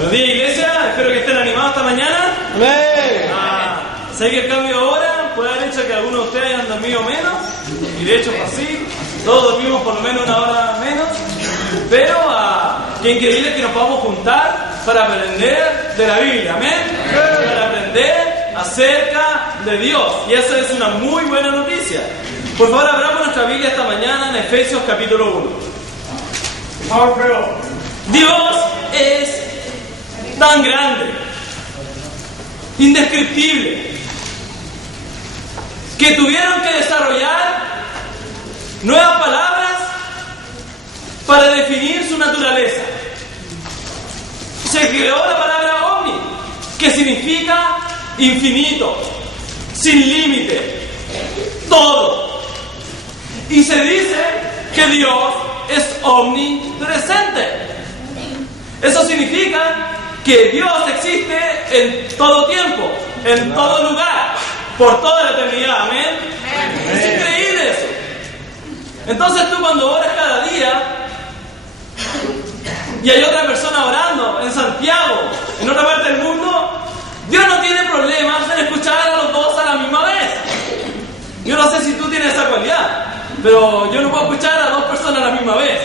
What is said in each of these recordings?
Buenos días, iglesia. Espero que estén animados esta mañana. ¡Amén! Sé que el cambio ahora puede haber hecho que algunos de ustedes hayan dormido menos. Y de hecho fue así. Todos dormimos por lo menos una hora menos. Pero qué increíble que nos podamos juntar para aprender de la Biblia. Amén. Para aprender acerca de Dios. Y esa es una muy buena noticia. Por favor, abramos nuestra Biblia esta mañana en Efesios capítulo 1. Dios es tan grande, indescriptible, que tuvieron que desarrollar nuevas palabras para definir su naturaleza. Se creó la palabra omni, que significa infinito, sin límite, todo. Y se dice que Dios es omnipresente. Eso significa que Dios existe en todo tiempo, en todo lugar, por toda la eternidad. Amén. Es increíble eso. Entonces tú cuando oras cada día y hay otra persona orando en Santiago, en otra parte del mundo, Dios no tiene problemas en escuchar a los dos a la misma vez. Yo no sé si tú tienes esa cualidad, pero yo no puedo escuchar a dos personas a la misma vez.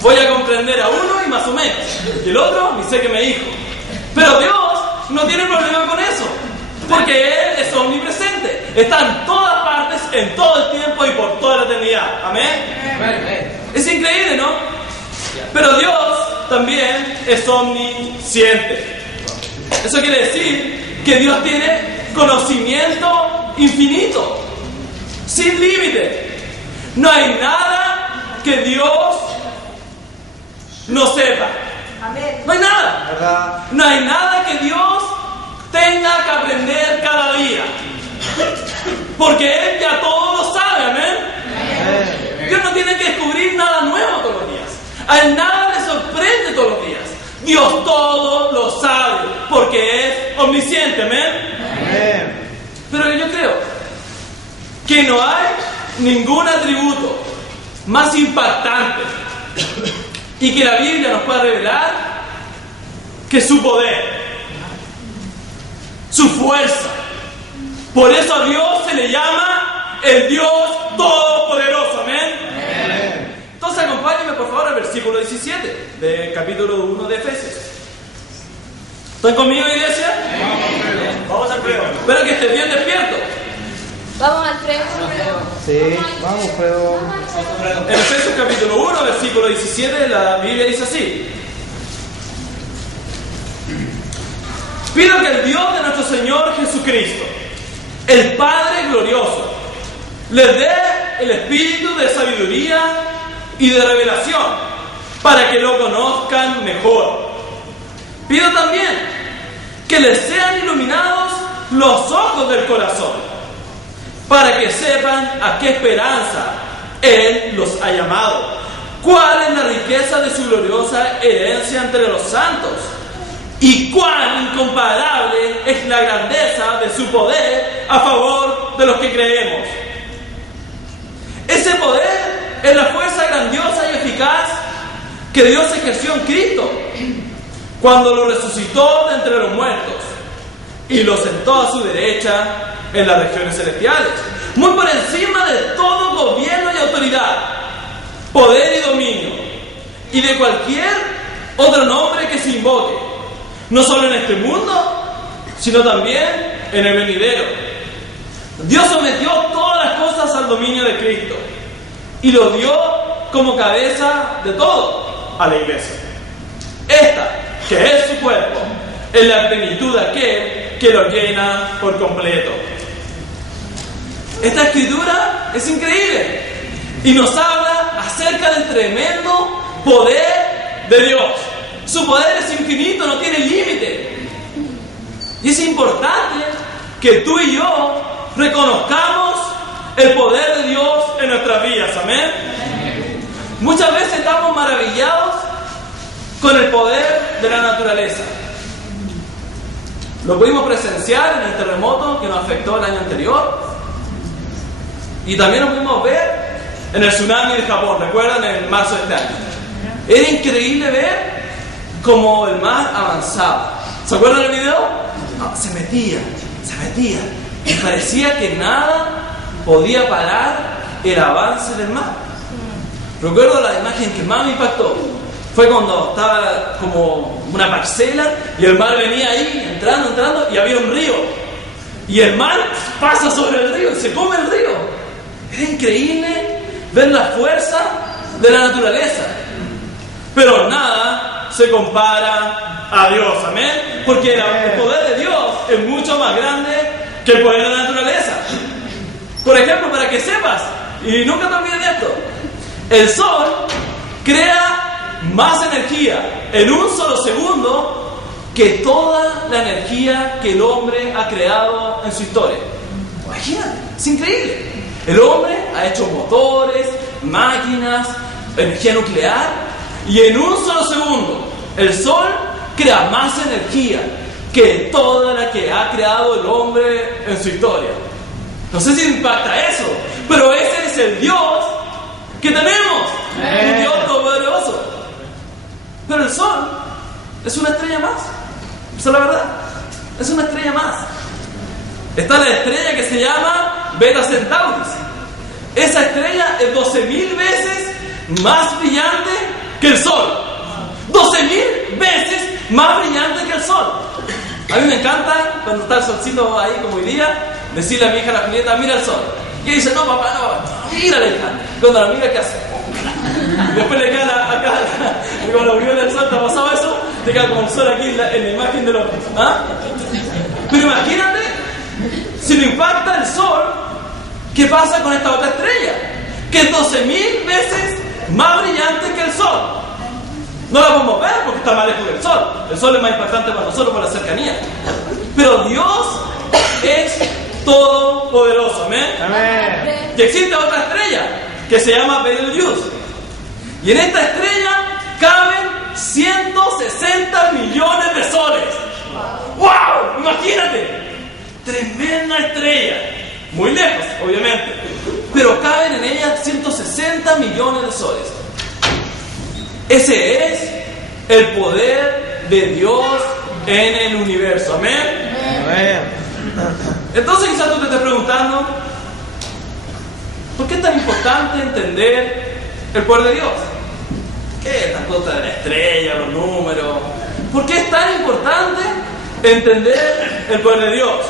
Voy a comprender a uno y más o menos, y el otro ni sé qué me dijo. Pero Dios no tiene problema con eso, porque Él es omnipresente. Está en todas partes, en todo el tiempo y por toda la eternidad. Amén. Es increíble, ¿no? Pero Dios también es omnisciente. Eso quiere decir que Dios tiene conocimiento infinito, sin límite. No hay nada que Dios no sepa. No hay nada. ¿Verdad? No hay nada que Dios tenga que aprender cada día. Porque Él ya todo lo sabe. Amén. Dios no tiene que descubrir nada nuevo todos los días. A Él nada le sorprende todos los días. Dios todo lo sabe porque es omnisciente. Amén. Pero yo creo que no hay ningún atributo más impactante y que la Biblia nos pueda revelar que su poder, su fuerza. Por eso a Dios se le llama el Dios Todopoderoso. Amén. Entonces acompáñenme por favor al versículo 17 del capítulo 1 de Efesios. ¿Están conmigo, iglesia? Vamos al Alfredo. Espero que estés bien despierto. Vamos, Alfredo. Sí, vamos, Alfredo. En Efesios capítulo 1, versículo 17, la Biblia dice así: pido que el Dios de nuestro Señor Jesucristo, el Padre glorioso, les dé el espíritu de sabiduría y de revelación para que lo conozcan mejor. Pido también que les sean iluminados los ojos del corazón, para que sepan a qué esperanza Él los ha llamado, cuál es la riqueza de su gloriosa herencia entre los santos, y cuán incomparable es la grandeza de su poder a favor de los que creemos. Ese poder es la fuerza grandiosa y eficaz que Dios ejerció en Cristo cuando lo resucitó de entre los muertos y lo sentó a su derecha en las regiones celestiales, muy por encima de todo gobierno y autoridad, poder y dominio, y de cualquier otro nombre que se invoque, no solo en este mundo, sino también en el venidero. Dios sometió todas las cosas al dominio de Cristo y lo dio como cabeza de todo a la iglesia. Esta, que es su cuerpo, es la plenitud de aquel que lo llena por completo. Esta escritura es increíble y nos habla acerca del tremendo poder de Dios. Su poder es infinito, no tiene límite. Y es importante que tú y yo reconozcamos el poder de Dios en nuestras vidas. Amén. Muchas veces estamos maravillados con el poder de la naturaleza. Lo pudimos presenciar en el terremoto que nos afectó el año anterior. Y también lo pudimos ver en el tsunami de Japón, ¿recuerdan? En marzo de este año. Era increíble ver como el mar avanzaba. ¿Se acuerdan del video? No, se metía. Y parecía que nada podía parar el avance del mar. Recuerdo la imagen que más me impactó. Fue cuando estaba como una parcela y el mar venía ahí, entrando, y había un río. Y el mar pasa sobre el río y se come el río. Era increíble ver la fuerza de la naturaleza. Pero nada se compara a Dios, amén. Porque el poder de Dios es mucho más grande que el poder de la naturaleza. Por ejemplo, para que sepas, y nunca te olvides de esto, el sol crea más energía en un solo segundo que toda la energía que el hombre ha creado en su historia. Imagínate, es increíble. El hombre ha hecho motores, máquinas, energía nuclear, y en un solo segundo el sol crea más energía que toda la que ha creado el hombre en su historia. No sé si impacta eso, pero ese es el Dios que tenemos, un Dios todopoderoso. Pero el sol es una estrella más. Esa es la verdad, es una estrella más. Está la estrella que se llama Beta Centauris. Esa estrella es 12.000 veces más brillante que el sol. 12.000 veces más brillante que el sol. A mí me encanta cuando está el solcito ahí como hoy día, decirle a mi hija, la Julieta, mira el sol. Y ella dice, no papá, no, mírale, hija. Cuando la mira, ¿qué hace? Después le queda acá, y cuando lo vio del sol, ¿te ha pasado eso? Te queda como el sol aquí en la imagen de los... ¿Ah? Pero imagínate, si lo impacta el sol, ¿qué pasa con esta otra estrella? Que es 12.000 veces más brillante que el sol. No la podemos ver porque está más lejos del sol. El sol es más impactante para nosotros por la cercanía. Pero Dios es todopoderoso, ¿amén? Amén. Y existe otra estrella que se llama Betelgeuse. Y en esta estrella caben 160 millones de soles. ¡Wow! Imagínate. Tremenda estrella. Muy lejos, obviamente. Pero caben en ella 160 millones de soles. Ese es el poder de Dios en el universo. Amén. Amén. Entonces quizás tú te estés preguntando, ¿por qué es tan importante entender el poder de Dios? ¿Qué es esta cosa de la estrella, los números? ¿Por qué es tan importante entender el poder de Dios?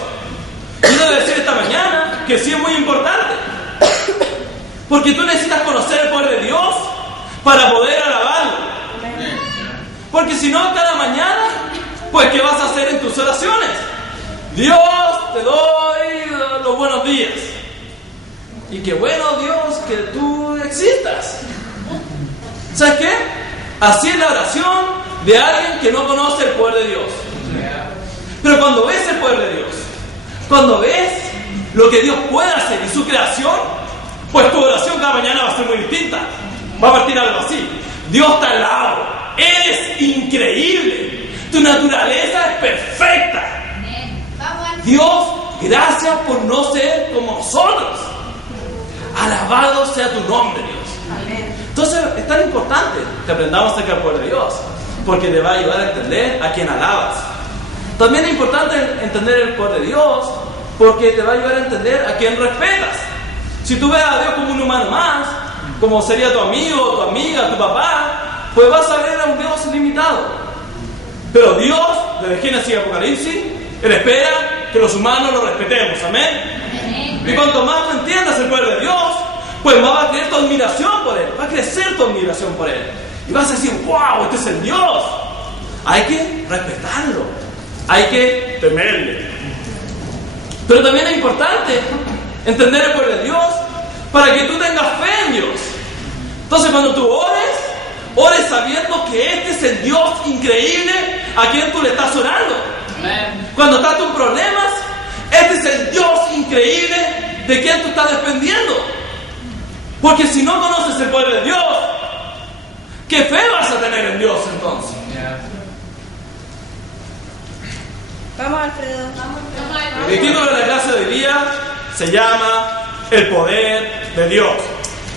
Yo debo decir esta mañana que sí es muy importante. Porque tú necesitas conocer el poder de Dios para poder alabarlo. Porque si no, cada mañana, pues ¿qué vas a hacer en tus oraciones? Dios, te doy los buenos días. Y qué bueno, Dios, que tú existas. ¿Sabes qué? Así es la oración de alguien que no conoce el poder de Dios. Pero cuando ves el poder de Dios, cuando ves lo que Dios puede hacer y su creación, pues tu oración cada mañana va a ser muy distinta. Va a partir algo así. Dios está al lado. Eres increíble. Tu naturaleza es perfecta. Dios, gracias por no ser como nosotros. Alabado sea tu nombre, Dios. Entonces es tan importante que aprendamos acerca del poder de Dios, porque te va a ayudar a entender a quién alabas. También es importante entender el poder de Dios, porque te va a ayudar a entender a quién respetas. Si tú ves a Dios como un humano más, como sería tu amigo, tu amiga, tu papá, pues vas a ver a un Dios limitado. Pero Dios, desde Génesis y Apocalipsis, Él espera que los humanos lo respetemos. Amén. Y cuanto más tú entiendas el poder de Dios, pues más va a crecer tu admiración por Él, va a crecer tu admiración por Él. Y vas a decir, wow, este es el Dios. Hay que respetarlo, hay que temerle. Pero también es importante entender el poder de Dios para que tú tengas fe en Dios. Entonces cuando tú ores sabiendo que este es el Dios increíble a quien tú le estás orando. Amén. Cuando estás en problemas, este es el Dios increíble de quien tú estás dependiendo. Porque si no conoces el poder de Dios, ¿qué fe vas a tener en Dios entonces? Vamos, Alfredo. El título de la clase de hoy día se llama El poder de Dios.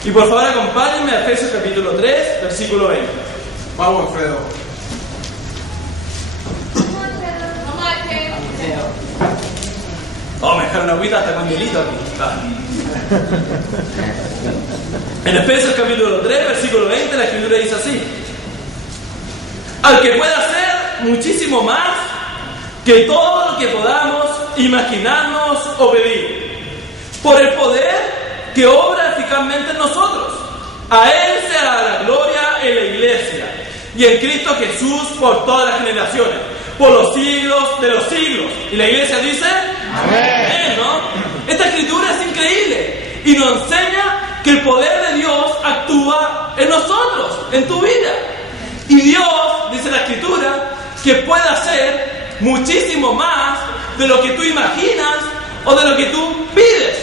Y por favor acompáñenme a Efesios capítulo 3, versículo 20. Vamos, Alfredo. Oh, me dejaron agüita hasta con hielito aquí. En Efesios capítulo 3, versículo 20, la escritura dice así: al que pueda hacer muchísimo más que todo lo que podamos imaginarnos o pedir, por el poder que obra eficazmente en nosotros. A Él sea la gloria en la iglesia y en Cristo Jesús por todas las generaciones, por los siglos de los siglos. Y la iglesia dice: amén, ¿no? Esta escritura es increíble y nos enseña que el poder de Dios actúa en nosotros, en tu vida. Y Dios, dice la escritura, que puede hacer muchísimo más de lo que tú imaginas o de lo que tú pides.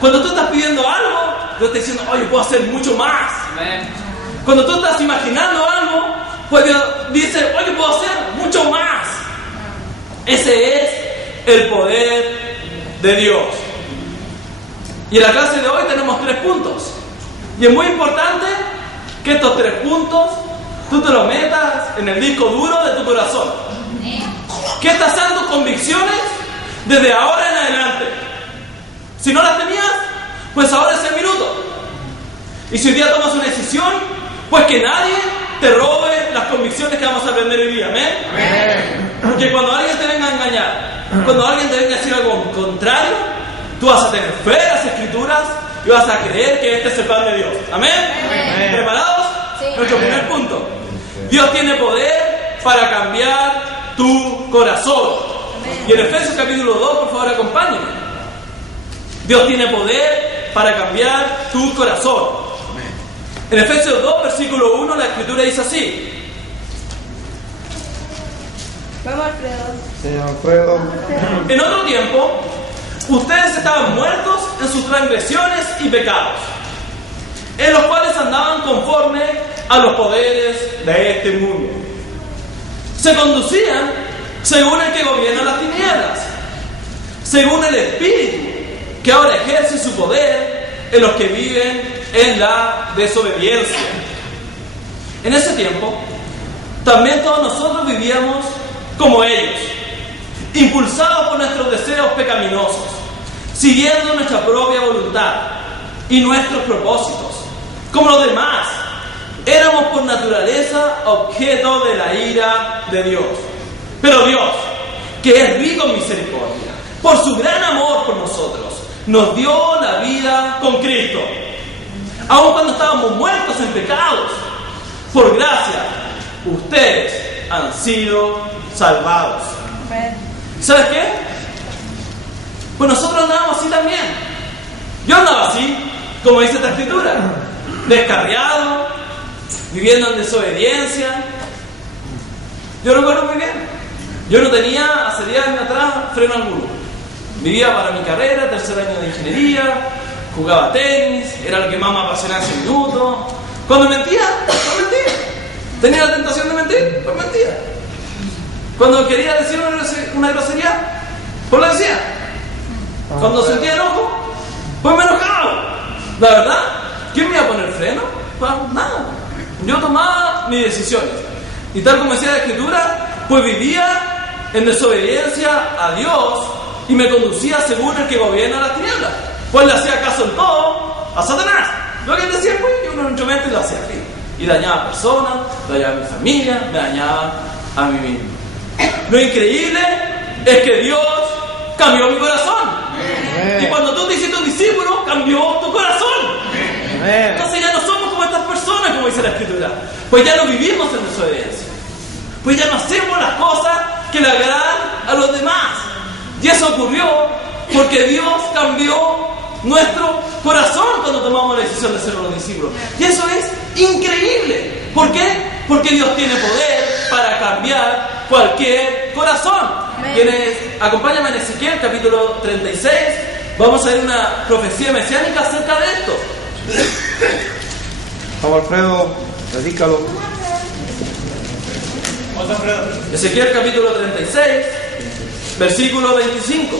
Cuando tú estás pidiendo algo, Dios está diciendo: oye, puedo hacer mucho más. Amén. Cuando tú estás imaginando algo, pues Dios dice: oye, puedo hacer mucho más. Ese es el poder de Dios. Y en la clase de hoy tenemos 3 puntos. Y es muy importante que estos 3 puntos tú te los metas en el disco duro de tu corazón. ¿Qué están haciendo tus convicciones desde ahora en adelante? Si no las tenías, pues ahora es el minuto. Y si hoy día tomas una decisión, pues que nadie te robe las convicciones que vamos a aprender hoy día. ¿Amén? Amén. Porque cuando alguien te venga a engañar, cuando alguien te venga a decir algo contrario, tú vas a tener fe en las escrituras y vas a creer que este es el plan de Dios. ¿Amén? Amén. ¿Preparados? Sí. Nuestro primer punto: Dios tiene poder para cambiar tu corazón. Amén. Y en Efesios capítulo 2, por favor, acompáñenme. Dios tiene poder para cambiar tu corazón. Amén. En Efesios 2, versículo 1, la escritura dice así. Vamos, Alfredo. Señor Alfredo. En otro tiempo, ustedes estaban muertos en sus transgresiones y pecados, en los cuales andaban conforme a los poderes de este mundo. Se conducían según el que gobierna las tinieblas, según el espíritu que ahora ejerce su poder en los que viven en la desobediencia. En ese tiempo, también todos nosotros vivíamos como ellos, impulsados por nuestros deseos pecaminosos, siguiendo nuestra propia voluntad y nuestros propósitos. Como los demás, éramos por naturaleza objeto de la ira de Dios. Pero Dios, que es rico en misericordia, por su gran amor por nosotros, nos dio la vida con Cristo. Aun cuando estábamos muertos en pecados, por gracia, ustedes han sido salvados. ¿Sabes qué? Pues nosotros andábamos así también. Yo andaba así, como dice esta escritura, descarriado, viviendo en desobediencia. Yo recuerdo muy bien. Yo no tenía, hace 10 años atrás, freno alguno. Vivía para mi carrera, 3er año de ingeniería, jugaba tenis, era lo que más me apasionaba en ese minuto. Cuando mentía, pues mentía. Tenía la tentación de mentir, pues mentía. Cuando quería decir una grosería, pues lo decía. Cuando sentía enojo, pues me enojaba. La verdad, ¿quién me iba a poner freno? Pues nada. Yo tomaba mis decisiones. Y tal como decía la escritura, pues vivía en desobediencia a Dios y me conducía según el que gobierna las tinieblas. Pues le hacía caso en todo a Satanás. Lo que él decía, pues yo en nuestro mente lo hacía así. Y dañaba a personas, dañaba a mi familia, me dañaba a mí mismo. Lo increíble es que Dios cambió mi corazón. Amén. Y cuando tú te hiciste un discípulo, cambió tu corazón. Amén. Entonces ya no somos como estas personas, como dice la escritura. Pues ya no vivimos en desobediencia. Pues ya no hacemos las cosas que le agradan a los demás. Y eso ocurrió porque Dios cambió nuestro corazón cuando tomamos la decisión de ser los discípulos. Y eso es increíble. ¿Por qué? Porque Dios tiene poder para cambiar cualquier corazón. Acompáñame en Ezequiel capítulo 36. Vamos a ver una profecía mesiánica acerca de esto. Vamos, Alfredo, dedícalo. Ezequiel capítulo 36, versículo 25.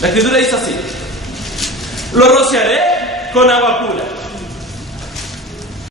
La escritura dice así: lo rociaré con agua pura